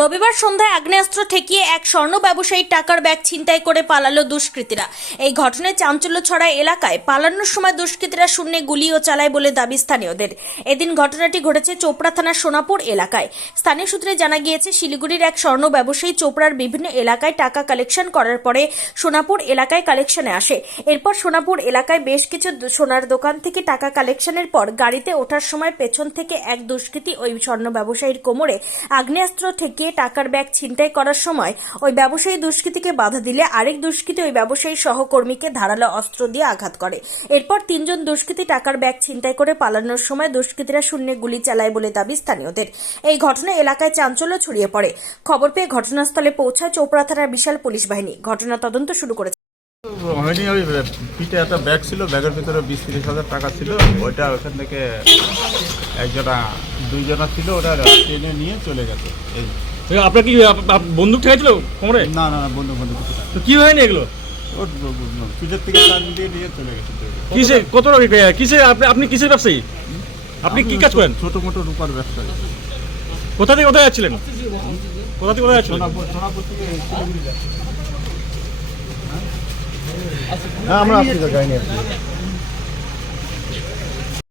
রবিবার সন্ধ্যায় আগ্নেয়াস্ত্র ঠেকিয়ে এক স্বর্ণ ব্যবসায়ীর টাকার ব্যাগ ছিনতাই করে পালালো দুষ্কৃতীরা। এই ঘটনায় চাঞ্চল্য ছড়ায় এলাকায়। পালানোর সময় দুষ্কৃতীরা শূন্যে গুলিও চালায় বলে দাবি স্থানীয়দের। এদিন ঘটনাটি ঘটেছে চোপড়া থানার সোনাপুর এলাকায়। স্থানীয় সূত্রে জানা গিয়েছে, শিলিগুড়ির এক স্বর্ণ ব্যবসায়ী চোপড়ার বিভিন্ন এলাকায় টাকা কালেকশন করার পরে সোনাপুর এলাকায় কালেকশনে আসে। এরপর সোনাপুর এলাকায় বেশ কিছু সোনার দোকান থেকে টাকা কালেকশনের পর গাড়িতে ওঠার সময় পেছন থেকে এক দুষ্কৃতী ওই স্বর্ণ ব্যবসায়ীর কোমরে আগ্নেয়াস্ত্র ঠেকিয়ে টাকার ব্যাগ ছিনতাই করার সময় ওই ব্যবসায়ী দুষ্কৃতীকে বাধা দিলে আরেক দুষ্কৃতী ওই ব্যবসায়ী সহকর্মীকে ধারালো অস্ত্র দিয়ে আঘাত করে। এরপর তিনজন দুষ্কৃতী টাকার ব্যাগ ছিনতাই করে পালানোর সময় দুষ্কৃতীরা শূন্যে গুলি চালায় বলে দাবি স্থানীয়দের। এই ঘটনায় এলাকায় চাঞ্চল্য ছড়িয়ে পড়ে। খবর পেয়ে ঘটনাস্থলে পৌঁছায় চোপড়া থানার বিশাল পুলিশ বাহিনী। ঘটনা তদন্ত শুরু করেছে। হয়নি, ওই পিঠে একটা ব্যাগ ছিল, ব্যাগের ভিতরে বিশ তিরিশ হাজার টাকা ছিল। ওইটা ওখান থেকে একজনা, দুইজনা ছিল ওটা ট্রেনে নিয়ে চলে গেছে। এই আপনার কি বন্দুক ঠেকেছিল কোমরে? না না না বন্ধু বন্ধু তো কি হয়নি এগুলো? পিঠের থেকে টান দিয়ে নিয়ে চলে গেছে কিসে কত টাকা কিসে আপনি আপনি কিসের ব্যবসায়ী? আপনি কি কাজ করেন? ছোট মোটো রূপার ব্যবসা কোথা থেকে কোথায় যাচ্ছিলেন? কোথা থেকে কোথায় যাচ্ছিলেন? আমরা আসছি তো যাইনি